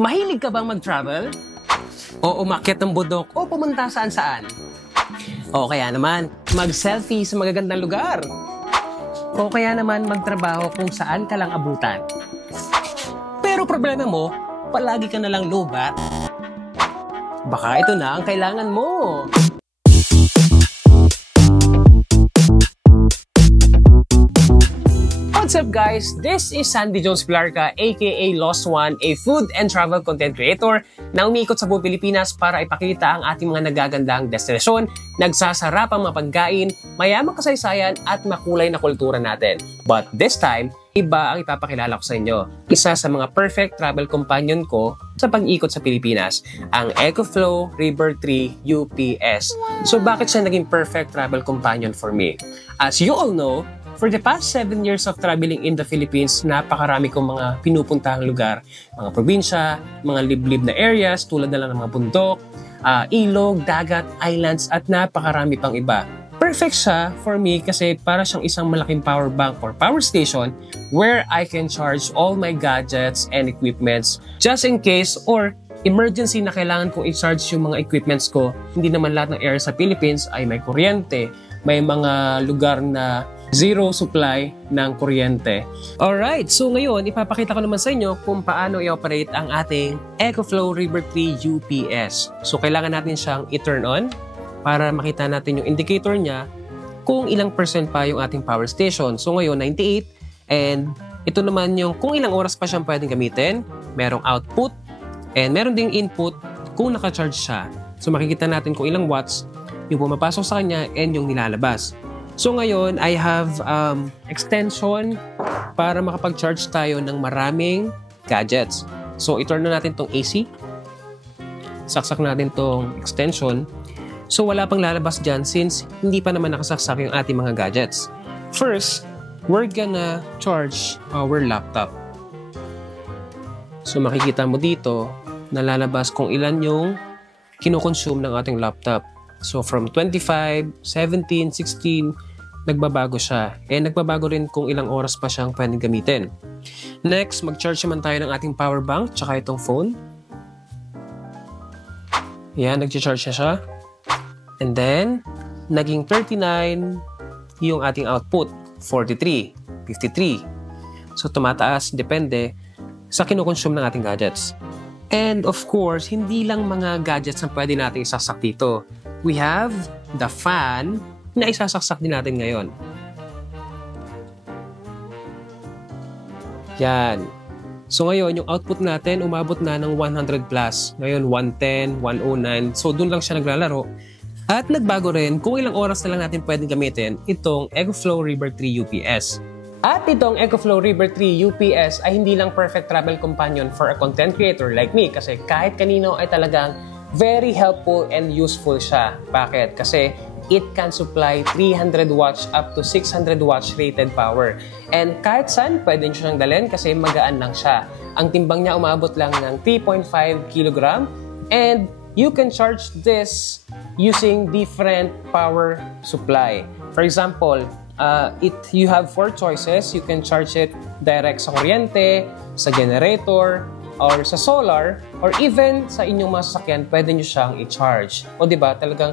Mahilig ka bang mag-travel? O umakyat ng bundok o pumunta saan-saan? O kaya naman, mag-selfie sa magagandang lugar? O kaya naman magtrabaho kung saan ka lang abutan? Pero problema mo, palagi ka na lang lobat? Baka ito na ang kailangan mo. What's up guys? This is Sandy Jones Pilarca aka Lost One, a food and travel content creator na umiikot sa buong Pilipinas para ipakita ang ating mga nagagandang destinasyon, nagsasarapang mga pagkain, mayamang kasaysayan at makulay na kultura natin. But this time, iba ang ipapakilala ko sa inyo. Isa sa mga perfect travel companion ko sa pag-ikot sa Pilipinas, ang EcoFlow River Tree UPS. So bakit siya naging perfect travel companion for me? As you all know, for the past 7 years of traveling in the Philippines, napakarami kong mga pinupuntahang lugar. Mga probinsya, mga liblib na areas tulad na lang ng mga bundok, ilog, dagat, islands at napakarami pang iba. Perfect siya for me kasi para siyang isang malaking power bank or power station where I can charge all my gadgets and equipments just in case or emergency na kailangan kong i-charge yung mga equipments ko. Hindi naman lahat ng area sa Philippines ay may kuryente. May mga lugar na zero supply ng kuryente. Alright, so ngayon ipapakita ko naman sa inyo kung paano i-operate ang ating EcoFlow River Tree UPS. So kailangan natin siyang i-turn on para makita natin yung indicator niya kung ilang percent pa yung ating power station. So ngayon 98 and ito naman yung kung ilang oras pa siyang pwedeng gamitin. Merong output and meron ding input kung naka-charge siya. So makikita natin kung ilang watts yung pumapasok sa kanya and yung nilalabas. So ngayon, I have extension para makapag-charge tayo ng maraming gadgets. So i-turn na natin tong AC. Saksak natin tong extension. So wala pang lalabas dyan since hindi pa naman nakasaksak yung ating mga gadgets. First, we're gonna charge our laptop. So makikita mo dito, nalalabas kung ilan yung kinokonsume ng ating laptop. So from 25, 17, 16, nagbabago siya. Nagbabago rin kung ilang oras pa siyang pwedeng gamitin. Next, mag-charge naman tayo ng ating power bank tsaka itong phone. Yan, nag-charge na siya. And then, naging 39 yung ating output. 43, 53. So, tumataas, depende sa kinukonsume ng ating gadgets. And of course, hindi lang mga gadgets ang pwede natin isaksak dito. We have the fan na isasaksak din natin ngayon. Yan. So ngayon, yung output natin umabot na ng 100 plus. Ngayon, 110, 109. So doon lang siya naglalaro. At nagbago rin kung ilang oras na lang natin pwedeng gamitin itong EcoFlow River Tree UPS. At itong EcoFlow River Tree UPS ay hindi lang perfect travel companion for a content creator like me kasi kahit kanino ay talagang very helpful and useful siya. Bakit? Kasi it can supply 300 watts up to 600 watts rated power. And kahit saan, pwede nyo siyang dalhin kasi magaan lang siya. Ang timbang niya umabot lang ng 3.5 kg and you can charge this using different power supply. For example, you have 4 choices. You can charge it direct sa kuryente, sa generator, or sa solar, or even sa inyong mga sasakyan, pwede nyo siyang i-charge. O diba, talagang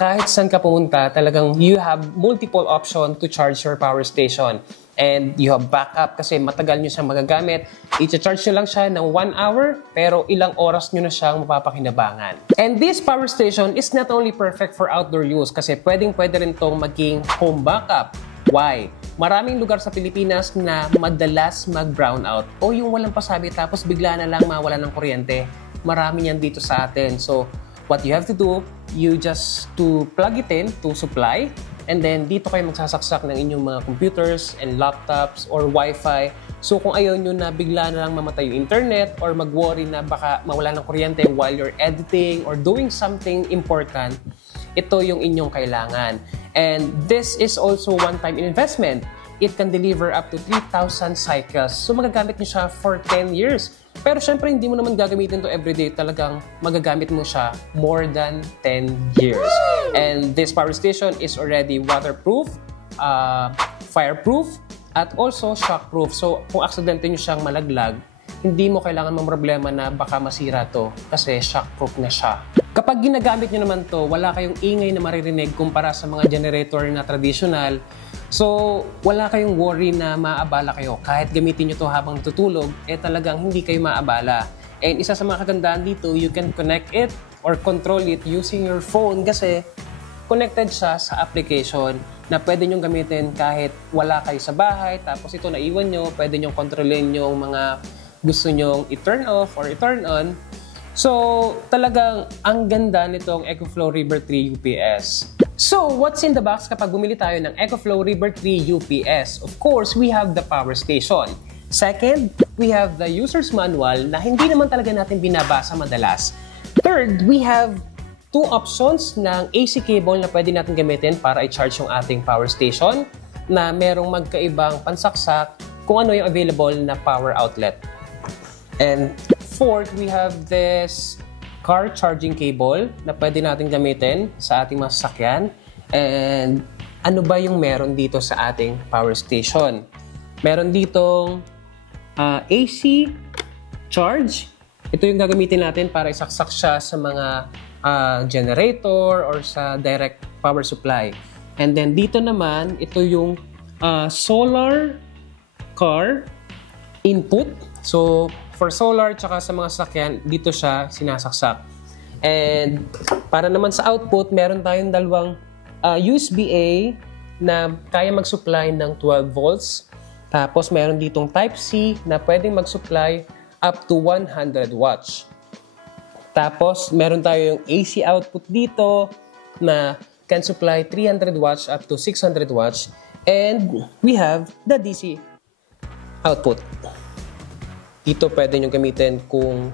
kahit saan ka pumunta, talagang you have multiple option to charge your power station. And you have backup kasi matagal nyo siyang magagamit. I-charge nyo lang siya ng 1 hour, pero ilang oras nyo na siyang mapapakinabangan. And this power station is not only perfect for outdoor use kasi pwede rin itong maging home backup. Why? Maraming lugar sa Pilipinas na madalas mag-brownout o yung walang pasabi tapos bigla na lang mawala ng kuryente. Marami yan dito sa atin. So, what you have to do, you just to plug it in to supply and then dito kayo magsasaksak ng inyong mga computers and laptops or Wi-Fi. So, kung ayaw nyo na bigla na lang mamatay yung internet or mag-worry na baka mawala ng kuryente while you're editing or doing something important, ito yung inyong kailangan. And this is also one-time investment. It can deliver up to 3,000 cycles. So magagamit nyo siya for 10 years. Pero syempre, hindi mo naman gagamitin to everyday. Talagang magagamit mo siya more than 10 years. And this power station is already waterproof, fireproof, at also shockproof. So kung aksidente nyo siyang malaglag, hindi mo kailangan problema na baka masira to kasi shockproof na siya. Kapag ginagamit nyo naman to, wala kayong ingay na maririnig kumpara sa mga generator na traditional. So, wala kayong worry na maabala kayo. Kahit gamitin nyo to habang natutulog, talagang hindi kayo maabala. And isa sa mga kagandahan dito, you can connect it or control it using your phone kasi connected siya sa application na pwede nyong gamitin kahit wala kayo sa bahay. Tapos ito naiwan nyo, pwede nyong kontrolin yung mga gusto nyong i-turn off or i-turn on. So, talagang ang ganda nitong EcoFlow River 3 UPS. So, what's in the box kapag bumili tayo ng EcoFlow River 3 UPS? Of course, we have the power station. Second, we have the user's manual na hindi naman talaga natin binabasa madalas. Third, we have 2 options ng AC cable na pwede natin gamitin para i-charge yung ating power station na merong magkaibang pansaksak kung ano yung available na power outlet. And fourth, we have this car charging cable na pwede natin gamitin sa ating mga sasakyan. And ano ba yung meron dito sa ating power station? Meron ditong AC charge. Ito yung gagamitin natin para isaksak siya sa mga generator or sa direct power supply. And then dito naman, ito yung solar car input. So, for solar tsaka sa mga sasakyan, dito siya sinasaksak. And para naman sa output, meron tayong dalawang USB-A na kaya mag-supply ng 12 volts. Tapos meron ditong Type-C na pwedeng mag-supply up to 100 watts. Tapos, meron tayo yung AC output dito na can supply 300 watts up to 600 watts. And we have the DC output. Dito pwede nyo gamitin kung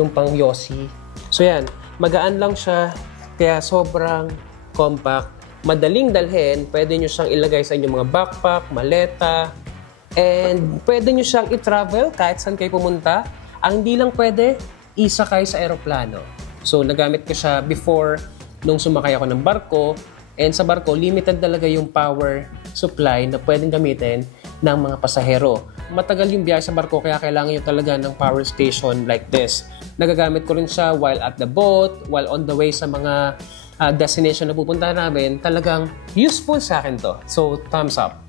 yung pang Yossi. So yan, magaan lang siya, kaya sobrang compact. Madaling dalhin, pwede nyo siyang ilagay sa inyong mga backpack, maleta, and pwede nyo siyang i-travel kahit saan kayo pumunta. Ang hindi lang pwede, isakay sa aeroplano. So, nagamit ko siya before nung sumakay ako ng barko. And sa barko, limited talaga yung power supply na pwedeng gamitin ng mga pasahero. Matagal yung biyahe sa barko, kaya kailangan nyo talaga ng power station like this. Nagagamit ko rin siya while at the boat, while on the way sa mga destination na pupuntahan namin. Talagang useful sa akin to. So, thumbs up.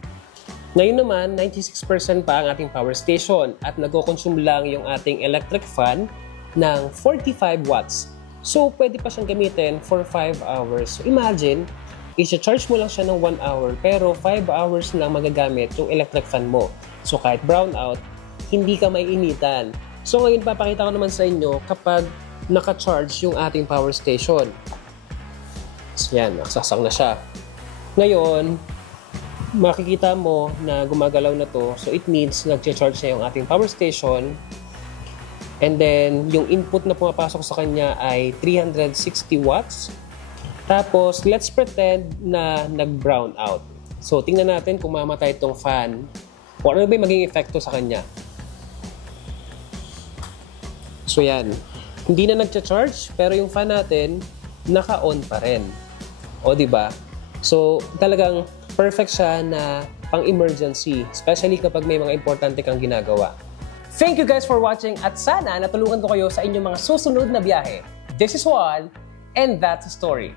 Ngayon naman, 96% pa ang ating power station at nagko-consume lang yung ating electric fan ng 45 watts. So, pwede pa siyang gamitin for 5 hours. So, imagine, i-charge mo lang siya ng 1 hour pero 5 hours lang magagamit yung electric fan mo. So, kahit brown out, hindi ka may initan. So, ngayon papakita ko naman sa inyo kapag naka-charge yung ating power station. So, yan, nakasaksak na siya. Ngayon, makikita mo na gumagalaw na to. So, it means nag-charge na yung ating power station. And then, yung input na pumapasok sa kanya ay 360 watts. Tapos, let's pretend na nag-brown out. So, tingnan natin kung mamatay itong fan. Kung ano ba yung maging epekto sa kanya. So, yan. Hindi na nag-charge, pero yung fan natin, naka-on pa rin. O, diba? So, talagang perfect siya na pang-emergency, especially kapag may mga importante kang ginagawa. Thank you guys for watching at sana natulungan ko kayo sa inyong mga susunod na biyahe. This is Juan, and that's a story.